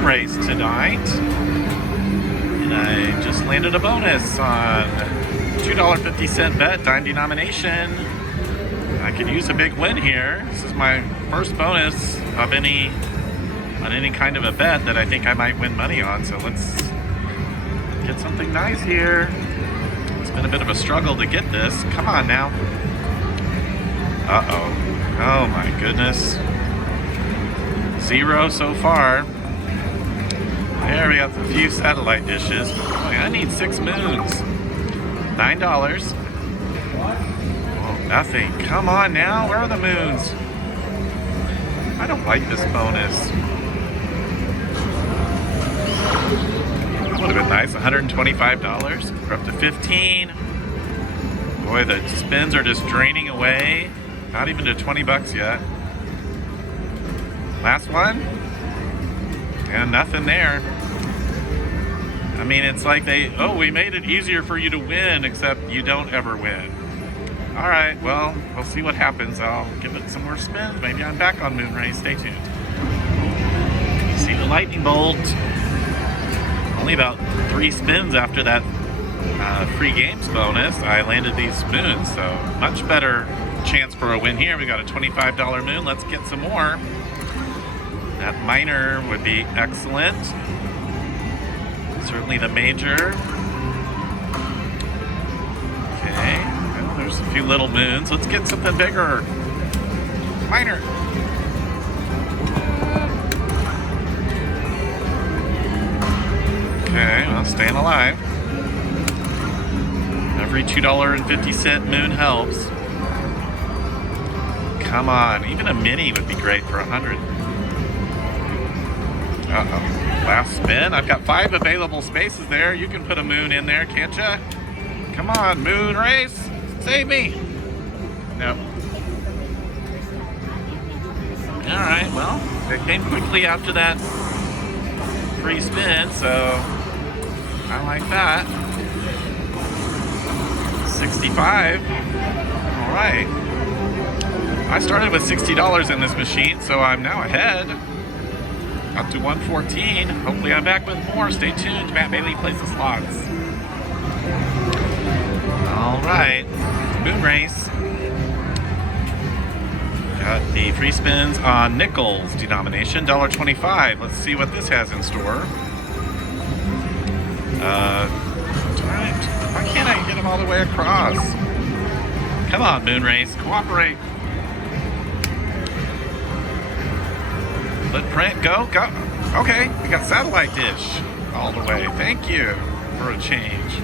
moon race tonight. And I just landed a bonus on $2.50 bet, dime denomination. I could use a big win here. This is my first bonus of any kind of a bet that I think I might win money on. So let's get something nice here. It's been a bit of a struggle to get this. Come on now. Uh-oh. Oh my goodness. 0 so far. There we got a few satellite dishes. Boy, I need 6 moons. $9. Oh, nothing. Come on now. Where are the moons? I don't like this bonus. That would have been nice. $125. We're up to 15. Boy, the spins are just draining away. Not even to 20 bucks yet. Last one. And nothing there. I mean, it's like we made it easier for you to win, except you don't ever win. All right, well, we'll see what happens. I'll give it some more spins. Maybe I'm back on Moonrace. Stay tuned. You see the lightning bolt. Only about 3 spins after that free games bonus, I landed these moons, so much better chance for a win here. We got a $25 moon. Let's get some more. That minor would be excellent. Certainly the major. Okay, well, there's a few little moons. Let's get something bigger. Minor. Okay, well, staying alive. Every $2.50 moon helps. Come on, even a mini would be great for 100. Uh-oh. Last spin. I've got 5 available spaces there. You can put a moon in there, can't you? Come on, moon race. Save me. No. All right, well, it came quickly after that free spin, so I like that. 65. All right. I started with $60 in this machine, so I'm now ahead. Up to 114. Hopefully I'm back with more. Stay tuned. Matt Bailey plays the slots. All right. Moon race. Got the free spins on nickels denomination, $1.25. Let's see what this has in store. Darn it. Why can't I get them all the way across? Come on, moon race. Cooperate. Footprint, go. Okay, we got satellite dish all the way. Thank you for a change.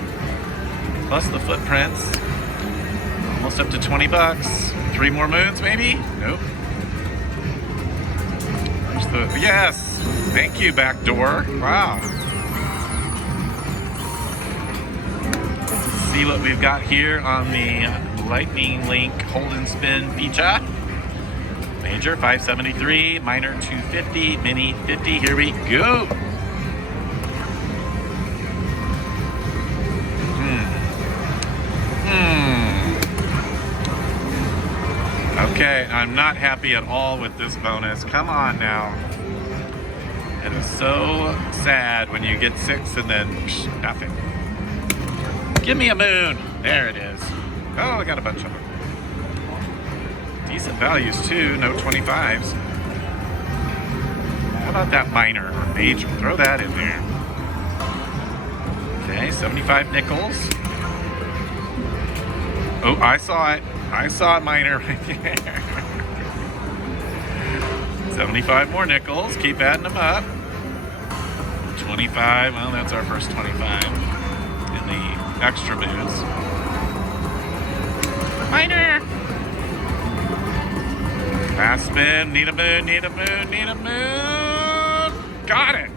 Plus the footprints. Almost up to 20 bucks. 3 more moons, maybe? Nope. There's the, yes! Thank you, back door. Wow. Let's see what we've got here on the Lightning Link hold and spin feature. Major 573, minor 250, mini 50. Here we go. Okay, I'm not happy at all with this bonus. Come on now. It is so sad when you get 6 and then nothing. Give me a moon. There it is. Oh, I got a bunch of them. Decent values too, no 25s. How about that minor or major? Throw that in there. Okay, 75 nickels. Oh, I saw it. I saw a minor right there. 75 more nickels. Keep adding them up. 25. Well, that's our first 25 in the extra moons. Minor. Last spin. Need a moon. Need a moon. Need a moon. Got it.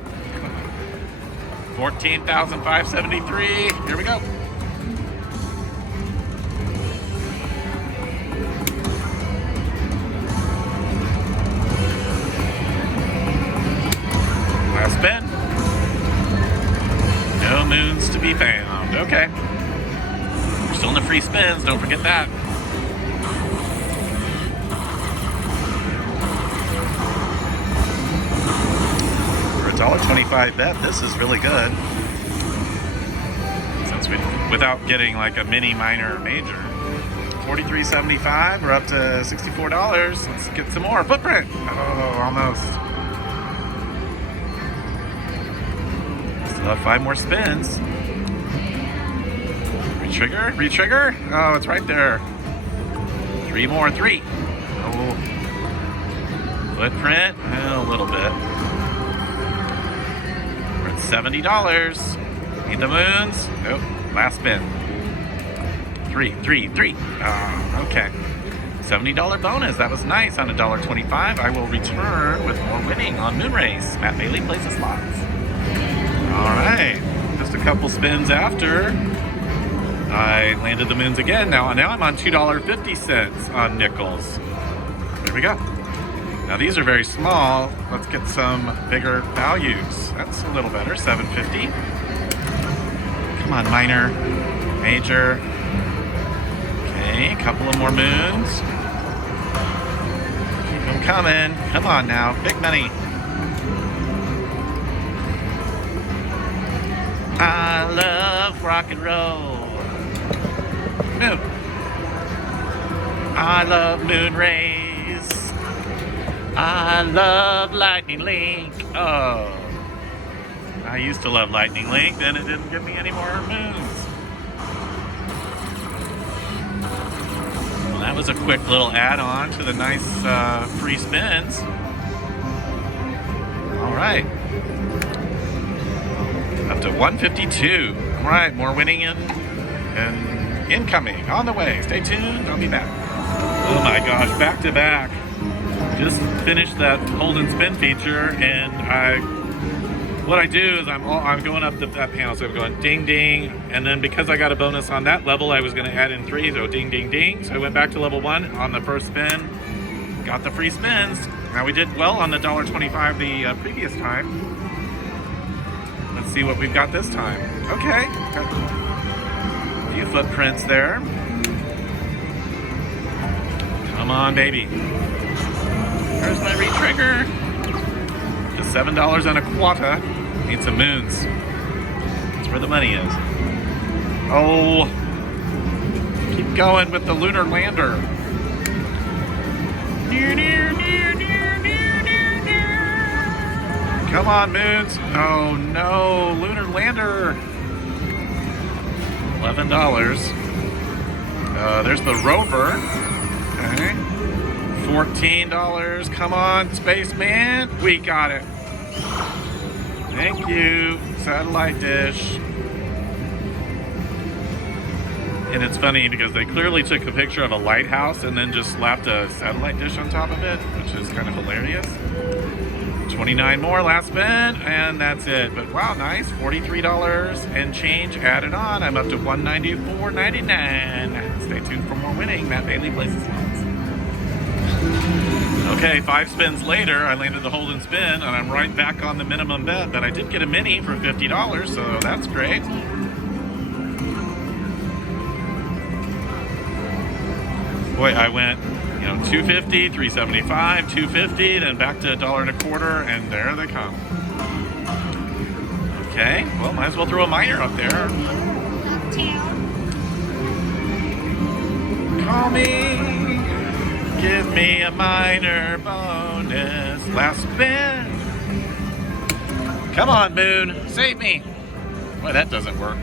14,573. Here we go. Spin. No moons to be found. Okay. We're still in the free spins. Don't forget that. For a $1.25 bet. This is really good. Since without getting like a mini, minor, or major. $43.75. We're up to $64. Let's get some more. Footprint. Oh, almost. Still have 5 more spins. Retrigger. Retrigger. Oh, it's right there. 3 more. 3. Oh. Footprint. A little bit. We're at $70. Need the moons. Nope. Last spin. 3. Oh, okay. $70 bonus. That was nice on $1.25. I will return with more winning on Moonrace. Matt Bailey plays the slots. All right. Just a couple spins after I landed the moons again. Now I'm on $2.50 on nickels. There we go. Now these are very small. Let's get some bigger values. That's a little better. $7.50. Come on, minor, major. Okay, a couple of more moons. Keep them coming. Come on now, big money. I love rock and roll. Moon. I love Moonrace. I love Lightning Link. Oh. I used to love Lightning Link, then it didn't give me any more moons. Well, that was a quick little add-on to the nice free spins. All right. Up to 152. All right, more winning and incoming on the way. Stay tuned. I'll be back. Oh my gosh, back to back. Just finished that hold and spin feature, and what I do is I'm going up that panel, so I'm going ding ding, and then because I got a bonus on that level, I was going to add in 3, so ding ding ding. So I went back to level 1 on the first spin, got the free spins. Now we did well on the $1.25 the previous time. Let's see what we've got this time. Okay, got a few footprints there. Come on, baby. There's my retrigger. Just $7 and a quarter. Need some moons. That's where the money is. Oh, keep going with the lunar lander. Near, near, near, near, near, near, near. Come on, moons. Oh no, lunar lander. $11. There's the rover. Okay. $14. Come on, spaceman. We got it. Thank you, satellite dish. And it's funny because they clearly took a picture of a lighthouse and then just slapped a satellite dish on top of it, which is kind of hilarious. 29 more, last spin, and that's it. But wow, nice, $43 and change added on. I'm up to $194.99. Stay tuned for more winning. Matt Bailey plays the slots. Okay, 5 spins later, I landed the hold and spin, and I'm right back on the minimum bet, but I did get a mini for $50, so that's great. Boy, I went, $2.50, $3.75, $2.50, then back to $1.25, and there they come. Okay, well, might as well throw a minor up there. Call me. Give me a minor bonus. Last spin. Come on, Moon. Save me. Boy, that doesn't work.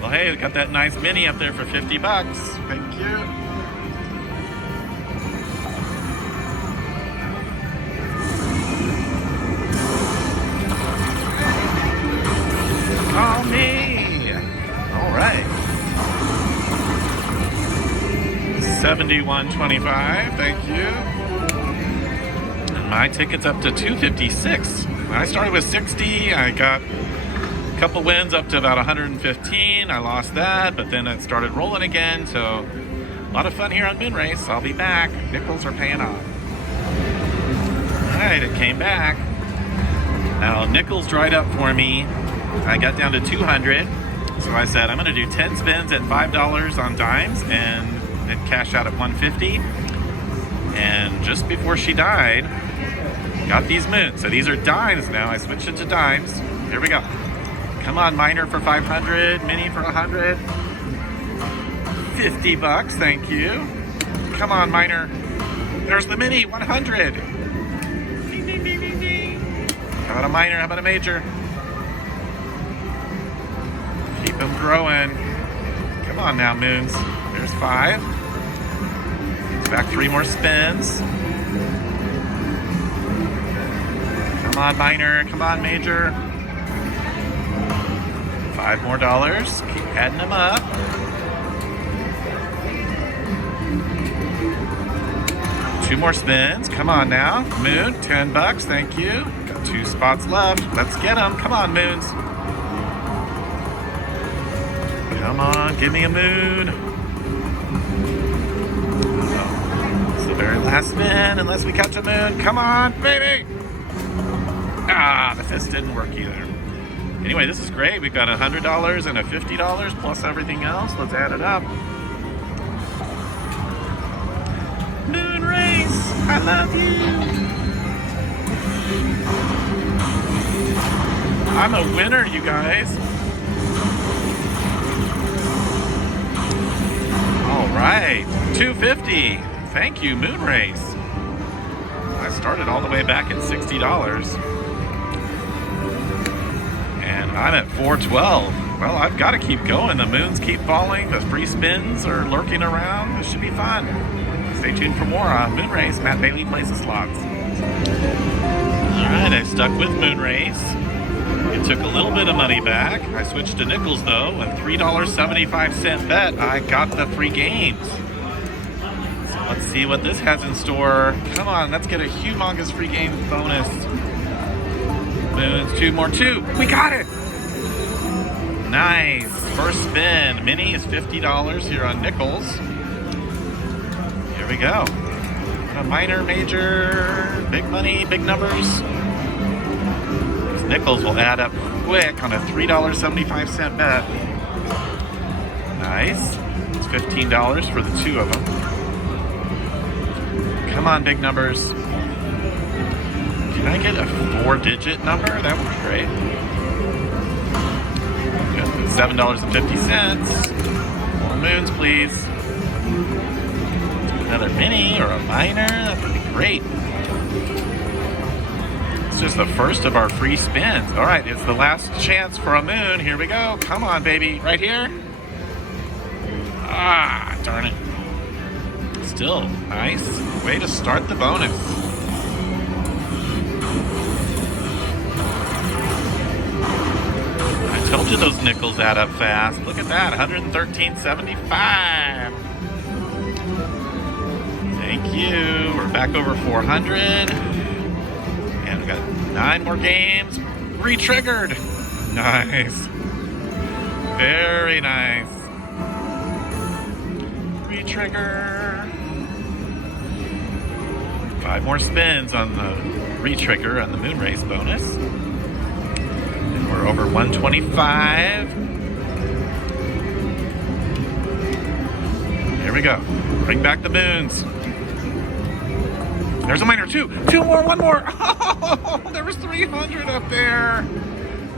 Well, hey, we got that nice mini up there for $50. Thank you. Call me. All right. $71.25, thank you. And my ticket's up to $256. I started with 60. I got a couple wins up to about 115. I lost that, but then it started rolling again. So a lot of fun here on Moonrace. I'll be back. Nickels are paying off. All right, it came back. Now nickels dried up for me. I got down to 200. So I said I'm going to do 10 spins at $5 on dimes and then cash out at $150. And just before she died, Got these moons. So these are dimes now. I switched it to dimes. Here we go. Come on, miner for 500, mini for 100. 50 bucks, thank you. Come on, miner. There's the mini, 100. Ding, ding, ding, ding, ding. How about a minor? How about a major? Keep them growing. Come on now, moons. There's 5. It's back 3 more spins. Come on, minor. Come on, major. 5 more dollars. Keep adding them up. Two more spins. Come on now. Moon, 10 bucks. Thank you. Got 2 spots left. Let's get them. Come on, moons. Come on, give me a moon. It's the very last spin, unless we catch a moon. Come on, baby. Ah, the fist didn't work either. Anyway, this is great. We've got $100 and a $50 plus everything else. Let's add it up. Moon race, I love you. I'm a winner, you guys. All right, $250. Thank you, Moon Race. I started all the way back at $60. And I'm at $412. Well, I've got to keep going. The moons keep falling. The free spins are lurking around. This should be fun. Stay tuned for more on Moon Race. Matt Bailey plays the slots. All right, I stuck with Moon Race. It took a little bit of money back. I switched to nickels though. A $3.75 bet. I got the free games. So let's see what this has in store. Come on, let's get a humongous free game bonus. Moons, 2 more, 2. We got it. Nice. First spin. Mini is $50 here on nickels. Here we go. A minor, major, big money, big numbers. These nickels will add up quick on a $3.75 bet. Nice. It's $15 for the 2 of them. Come on, big numbers. Can I get a 4-digit number? That would be great. $7.50. More moons, please. Another mini or a minor. That would be great. It's just the first of our free spins. All right, it's the last chance for a moon. Here we go. Come on, baby. Right here. Ah, darn it. Still nice. Way to start the bonus. I told you those nickels add up fast. Look at that, $113.75. Thank you. We're back over 400. And we got 9 more games. Re-triggered. Nice. Very nice. Re-trigger. 5 more spins on the re-trigger on the Moon Race bonus. And we're over 125. Here we go. Bring back the moons. There's a minor, 2 more, 1 more. Oh, there was 300 up there.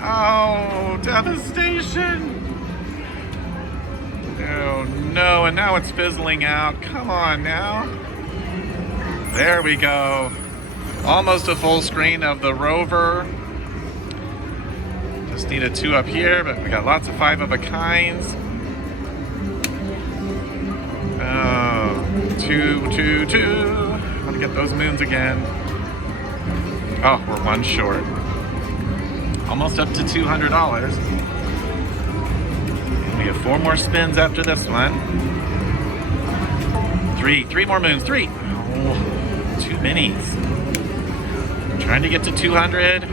Oh, devastation. Oh no, and now it's fizzling out. Come on now. There we go. Almost a full screen of the Rover. Just need a 2 up here, but we got lots of 5 of a kinds. Oh, 2, 2, 2. I'm gonna get those moons again. Oh, we're 1 short. Almost up to $200. And we have 4 more spins after this one. 3 more moons. 3. Oh, 2 minis. I'm trying to get to 200.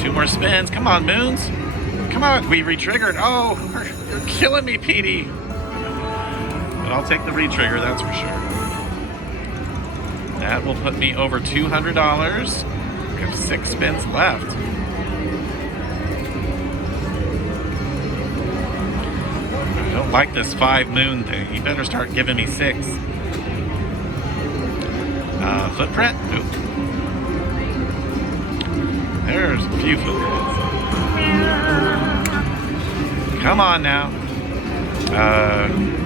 2 more spins. Come on, moons. Come on. We re-triggered. Oh, you're killing me, Petey. But I'll take the re-trigger, that's for sure. That will put me over $200. We have 6 spins left. I don't like this 5 moon thing. You better start giving me 6. Footprint? Nope. There's a few footprints. Come on now.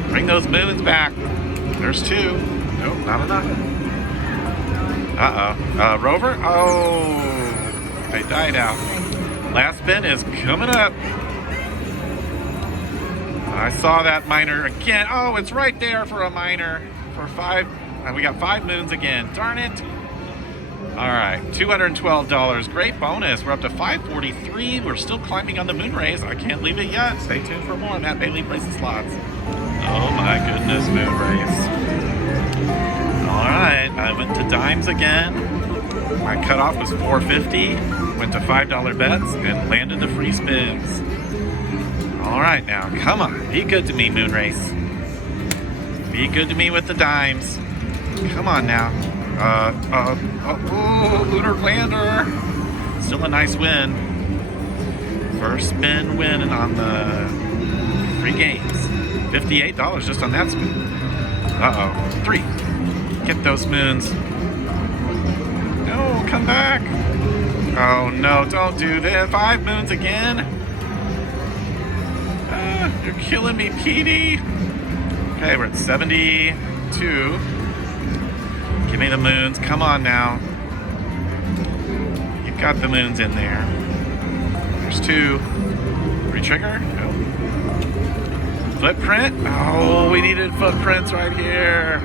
Bring those moons back. There's two. Nope, not enough. Uh-oh. Rover? Oh, they died out. Last spin is coming up. I saw that miner again. Oh, it's right there for a miner for 5. We got 5 moons again. Darn it. All right, $212. Great bonus. We're up to 543. We're still climbing on the moon race. I can't leave it yet. Stay tuned for more. Matt Bailey Plays the Slots. Oh my goodness, moon race. All right, I went to dimes again. My cutoff was $4.50. Went to $5 bets and landed the free spins. All right, now come on, be good to me, moon race. Be good to me with the dimes. Come on now. Lunar Lander. Still a nice win. First spin win on the free games. $58 just on that spin. Uh-oh. 3. Get those moons. No, come back. Oh no, don't do that. 5 moons again. You're killing me, Petey. Okay, we're at 72. Give me the moons. Come on now. You've got the moons in there. There's 2. Retrigger? No. Footprint? Oh, we needed footprints right here.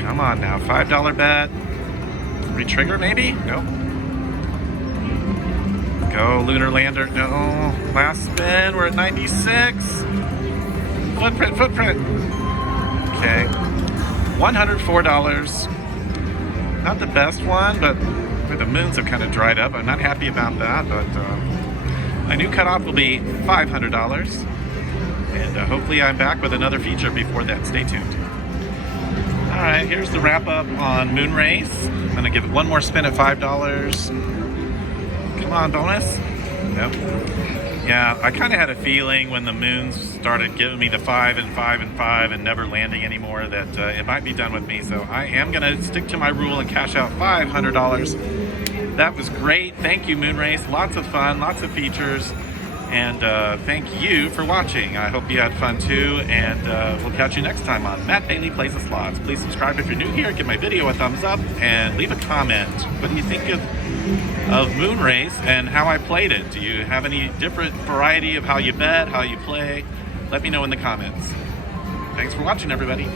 Come on now. $5 bet. Retrigger maybe? No. Go, Lunar Lander. No. Last spin. We're at 96. Footprint, footprint. Okay. $104. Not the best one, but the moons have kind of dried up. I'm not happy about that, but my new cutoff will be $500. And hopefully I'm back with another feature before that. Stay tuned. All right, here's the wrap up on Moon Race. I'm going to give it one more spin at $5. Come on, bonus. Nope. Yeah, I kind of had a feeling when the moons started giving me the 5 and 5 and 5 and never landing anymore that it might be done with me. So I am going to stick to my rule and cash out $500. That was great. Thank you, Moon Race. Lots of fun, lots of features. And thank you for watching. I hope you had fun too. And we'll catch you next time on Matt Bailey Plays the Slots. Please subscribe if you're new here. Give my video a thumbs up and leave a comment. What do you think of Moon Race and how I played it? Do you have any different variety of how you bet, how you play? Let me know in the comments. Thanks for watching, everybody.